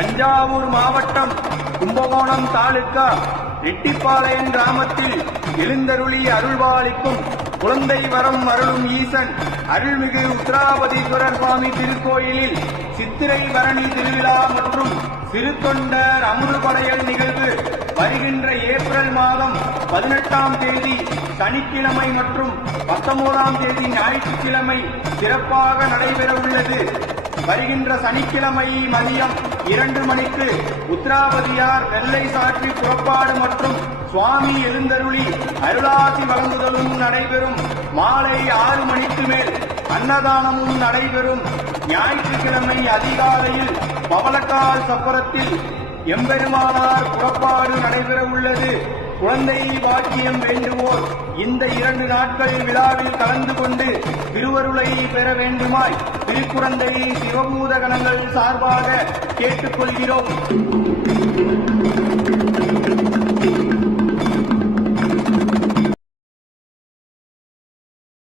தஞ்சாவூர் மாவட்டம் கும்பகோணம் தாலுகா ரெட்டிப்பாளையம் கிராமத்தில் எழுந்தருளி அருள்பாலிக்கும் குழந்தை வரம் அருளும் ஈசன் அருள்மிகு உத்ராபதீஸ்வரர் சுவாமி திருக்கோயிலில் சித்திரை பரணி திருவிழா மற்றும் சிறுத்தொண்டர் அமுதுபடையல் நிகழ்வு வருகின்ற ஏப்ரல் மாதம் 18ஆம் தேதி சனிக்கிழமை மற்றும் 19ஆம் தேதி ஞாயிற்றுக்கிழமை சிறப்பாக நடைபெற உள்ளது. வருகின்ற சனிக்கிழமை மதியம் 2 மணிக்கு உத்ராபதியார் வெள்ளை சாற்றி புறப்பாடு மற்றும் சுவாமி எழுந்தருளி அருளாசி வழங்குதலும் நடைபெறும். மாலை 6 மணிக்கு மேல் அன்னதானமும் நடைபெறும். ஞாயிற்றுக்கிழமை அதிகாலையில் பவளக்கால் சப்பரத்தில் எம்பெருமானார் புறப்பாடு நடைபெற உள்ளது. குழந்தை பாக்கியம் வேண்டுவோர் இந்த 2 நாட்கள் விழாவில் கலந்து கொண்டு திருவருளை பெற வேண்டுமாய் திருக்குழந்தை சிவபூத கணங்கள் சார்பாக கேட்டுக்கொள்கிறோம்.